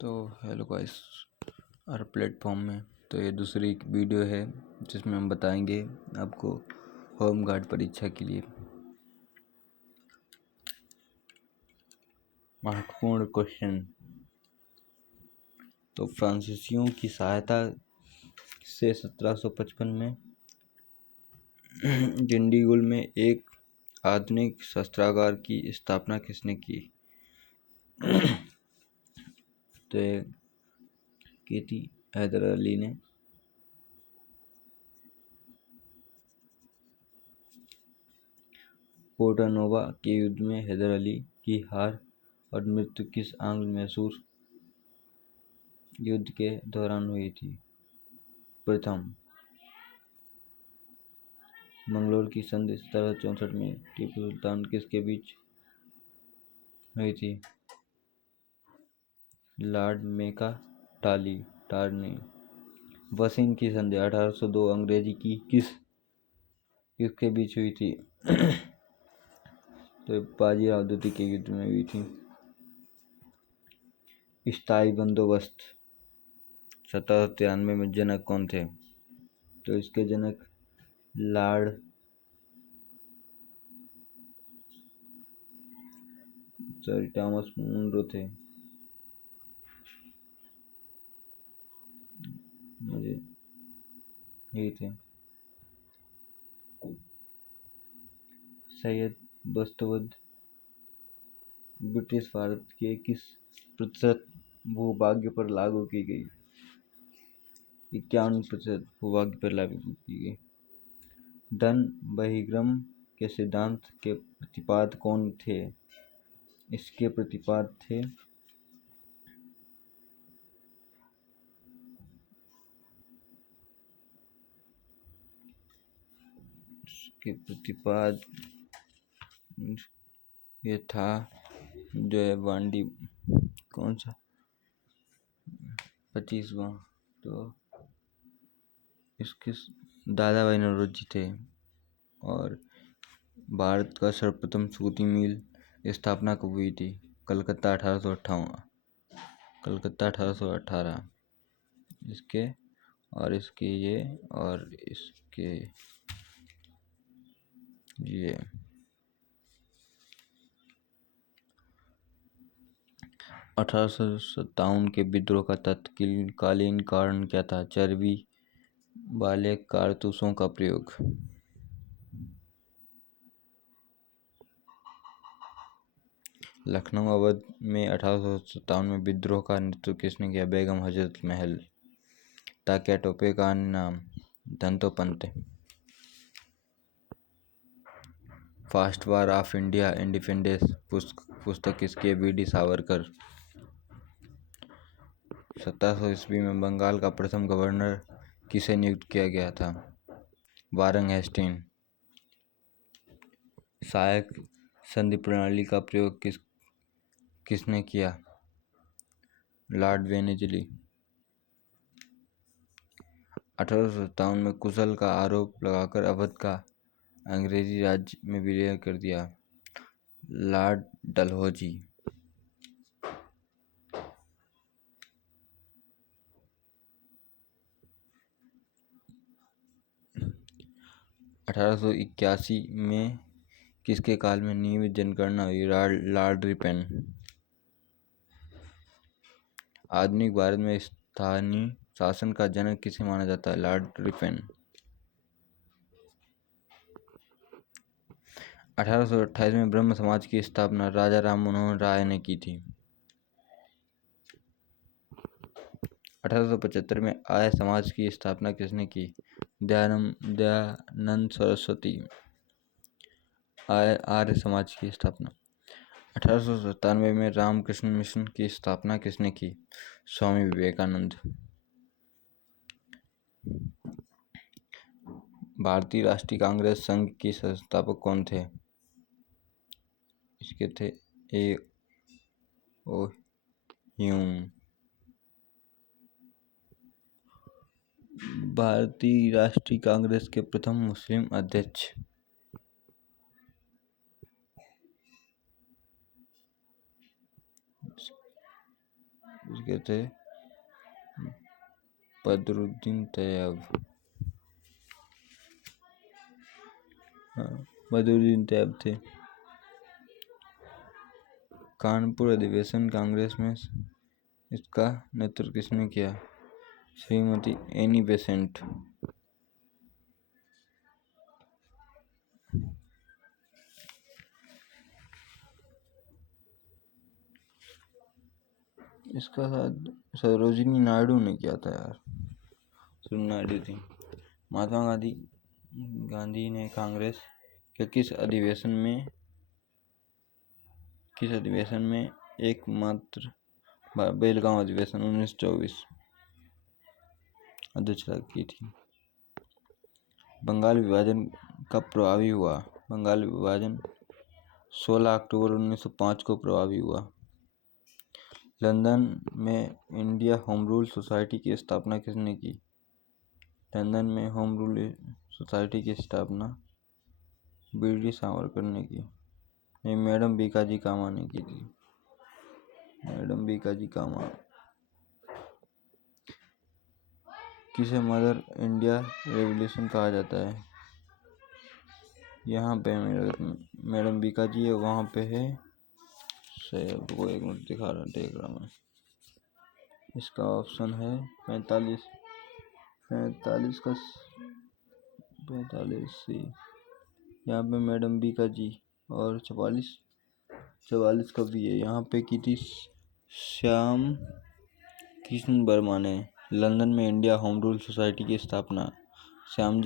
तो hello guys, हर platform में तो ये दूसरी वीडियो है जिसमें हम बताएंगे आपको होम गार्ड परीक्षा के लिए महत्वपूर्ण क्वेश्चन। तो फ्रांसीसियों की सहायता से 1755 में डिंडीगुल में एक आधुनिक शस्त्रागार की स्थापना किसने की? तो ये की थी हैदर अली ने। पोर्टानोवा के युद्ध में हैदर अली की हार और मृत्यु किस आंग्ल मैसूर युद्ध के दौरान हुई थी? प्रथम। मंगलोर की संधि 1764 में टीपू सुल्तान किसके बीच हुई थी? लॉर्ड मेका टारनी। वसीन की संधि 1802 अंग्रेजी की किसके बीच हुई थी? तो बाजीराव द्वितीय के युद्ध में हुई थी। स्थायी बंदोबस्त 1793 में जनक कौन थे? तो इसके जनक लॉर्ड टॉमस मुनरो थे। मुझे यही थे। सैयद बस्तवद ब्रिटिश भारत के किस प्रतिशत भूभाग पर लागू की गई? 51% भूभाग पर लागू की गई। धन बहिर्गमन के सिद्धांत के प्रतिपादक कौन थे? इसके प्रतिपादक थे ये था जो है वांडी कौन सा 25वां। तो इसके दादा भाई नौरोजी थे। और भारत का सर्वप्रथम सूती मिल स्थापना कब हुई थी? कलकत्ता 1818। इसके और इसके ये 1857 के विद्रोह का तत्कालीन कारण क्या था? चर्बी वाले कारतूसों का प्रयोग। लखनऊ अवध में 1857 में विद्रोह का नेतृत्व किसने किया? बेगम हजरत महल। तात्या टोपे का अन्य नाम? Dantopant. First war of India independence पुस्तक किसकी है? वी.डी. सावरकर। 1700 ईस्वी में बंगाल का प्रथम गवर्नर किसे नियुक्त किया गया था? वारन हेस्टिंग। सहायक संधि प्रणाली का प्रयोग किसने किया? Lord Wellesley. 1857 में कुशल का आरोप लगाकर अवध का अंग्रेजी राज्य में विलय कर दिया। लॉर्ड डलहौजी। 1881 में किसके काल में नियमित जनगणना हुई? Lord Ripon. आधुनिक भारत में स्थानीय शासन का जनक किसे माना जाता है? Lord Ripon. 1828 में ब्रह्म समाज की स्थापना राजा राम मनोहर राय ने की थी। 1875 में आर्य समाज की स्थापना किसने की? दयानंद सरस्वती। आर्य समाज की स्थापना। 1897 में रामकृष्ण मिशन की स्थापना किसने की? स्वामी विवेकानंद। भारतीय राष्ट्रीय कांग्रेस संघ के संस्थापक कौन थे? इसके थे A.O. ह्यूम। भारतीय राष्ट्रीय कांग्रेस के प्रथम मुस्लिम अध्यक्ष? इसके थे बदरुद्दीन तैयब। हाँ, बदरुद्दीन तैयब थे। कानपुर अधिवेशन कांग्रेस में इसका नेतृत्व किसने किया? Shrimati Annie Besant. इसका शायद सरोजिनी नायडू ने किया था यार, सरोजिनी नायडू थी। महात्मा गांधी ने कांग्रेस के किस अधिवेशन में एकमात्र बेलगांव अधिवेशन 1924 अध्यक्षता की थी? बंगाल विभाजन कब प्रभावी हुआ? बंगाल विभाजन 16 अक्टूबर 1905 को प्रभावी हुआ। लंदन में इंडिया होम रूल सोसाइटी की स्थापना किसने की? लंदन में होम रूल सोसाइटी की स्थापना बीडी सावरकर ने की। ये मैडम बीकाजी कामा ने की थी। मैडम बीकाजी कामा। किसे मदर इंडिया रेवोल्यूशन कहा जाता है? यहाँ पे मैडम बीकाजी है, वहाँ पे है सैयद। वो एक मिनट दिखा रहा डायग्राम में। इसका ऑप्शन है 45 सी। यहाँ पे मैडम बीकाजी और 44 का भी है। यहाँ पे की थी श्याम कृष्ण वर्मा ने। लंदन में इंडिया होम रूल सोसाइटी की स्थापना श्याम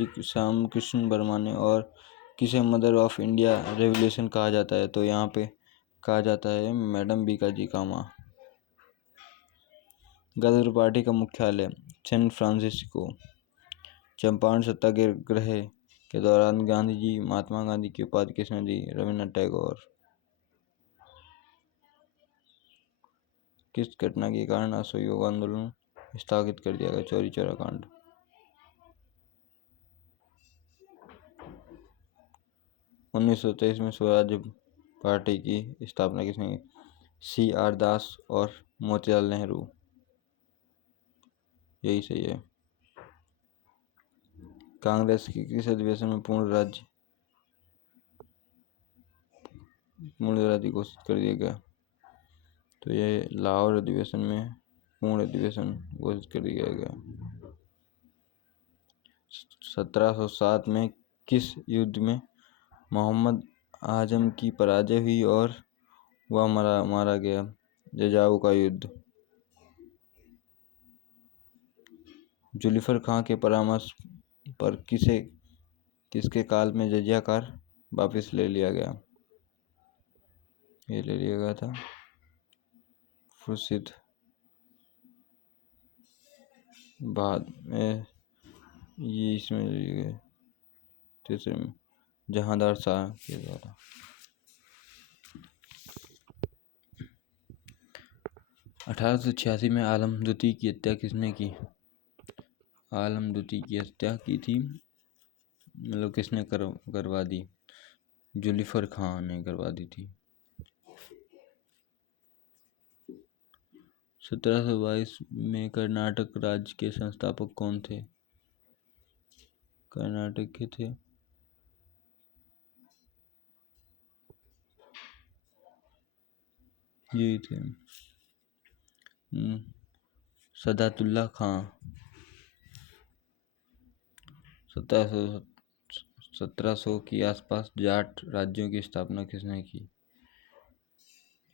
कृष्ण वर्मा ने। और किसे मदर ऑफ इंडिया रेवोल्यूशन कहा जाता है? तो यहाँ पे कहा जाता है मैडम बीकाजी कामा। गदर पार्टी का मुख्यालय सैन फ्रांसिस्को। चंपारण सत्याग्रह के दौरान महात्मा गांधी की उपाधि किसने दी? रविन्द्रनाथ टैगोर। किस घटना के कारण असहयोग आंदोलन स्थगित कर दिया गया? चौरी चौरा कांड। उन्नीस सौ 23 में स्वराज पार्टी की स्थापना किसने की? CR दास और मोतीलाल नेहरू। यही सही है। कांग्रेस की किस अधिवेशन में पूर्ण राज्य घोषित कर दिया गया? तो ये लाहौर अधिवेशन में पूर्ण अधिवेशन घोषित कर दिया गया। 1707 में किस युद्ध में मोहम्मद आजम की पराजय हुई और वह मारा गया? जजाऊ का युद्ध। जुल्फिकार खां के परामर्श पर किसके काल में जजिया कर वापस ले लिया गया? ये ले लिया गया था खुर्शीद बाद में। ये इसमें ले लिया गया तीसरे में जहांदार शाह के द्वारा। 1886 में आलम द्वितीय की हत्या किसने की? आलम द्वितीय की हत्या की थी, मतलब किसने करवा दी? जुल्फिकार खान ने करवा दी थी। 1722 में कर्नाटक राज्य के संस्थापक कौन थे? कर्नाटक के थे यही थे सदातुल्ला खां। 1700 के आसपास जाट राज्यों की स्थापना किसने की?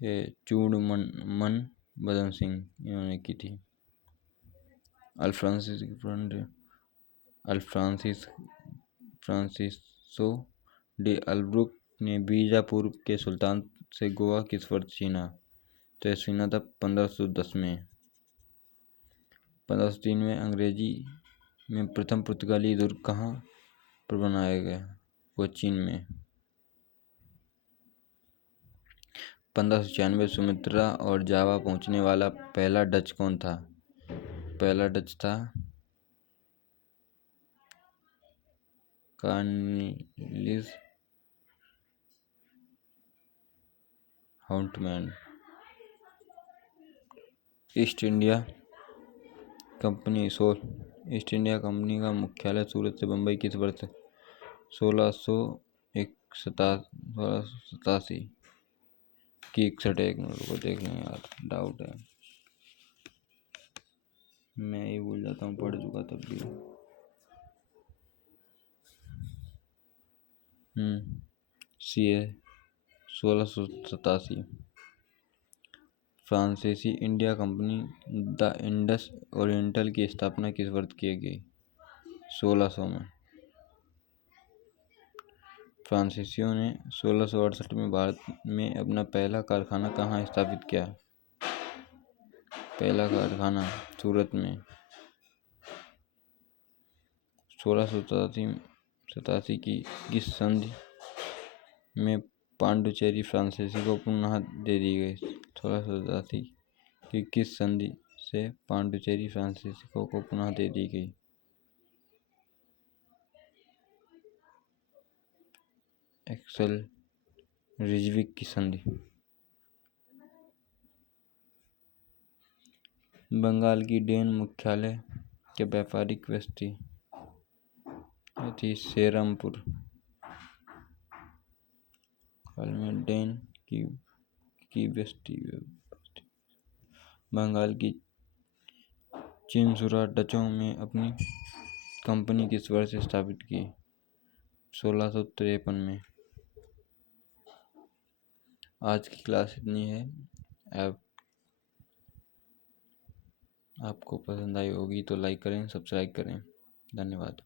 ये चूड़मन बदन सिंह इन्होंने की थी। अल्फ्रांसिसो डे अल्ब्रुक ने बीजापुर के सुल्तान से गोवा किस वर्ष छीना? तो छीना था 1510 में। 1503 में अंग्रेजी में प्रथम पुर्तगाली दुर्ग कहाँ पर बनाया गया? कोचीन में। 1596 सुमात्रा और जावा पहुंचने वाला पहला डच कौन था? पहला डच था कार्निलिस हाउंटमैन। ईस्ट इंडिया कंपनी का मुख्यालय सूरत से बम्बई किस वर्ष 1687 की 61 एक मिनट को देख लें यार, डाउट है, मैं ही भूल जाता हूँ, पढ़ चुका तब भी। सी है 1687। फ्रांसीसी India company the Indus oriental की स्थापना किस वर्ष की गई 1600 में। फ्रांसीसियों ने 1668 में भारत में अपना पहला कारखाना कहाँ स्थापित किया। पहला कारखाना सूरत में। 1687 की किस संधि में पांडुचेरी फ्रांसीसी को पुनः दे दी गई। 1687 की किस संधि से पांडुचेरी फ्रांसीसियों को पुनः दे दी गई। एक्सेल रिजविक की संधि। बंगाल की डेन मुख्यालय के व्यापारिक बस्ती थी सेरमपुर। हाल में डेन की बस्ती। बंगाल की चिनसुरा डचों में अपनी कंपनी किस वर्ष स्थापित की 1653 में। आज की क्लास इतनी है। आपको पसंद आई होगी तो लाइक करें, सब्सक्राइब करें। धन्यवाद।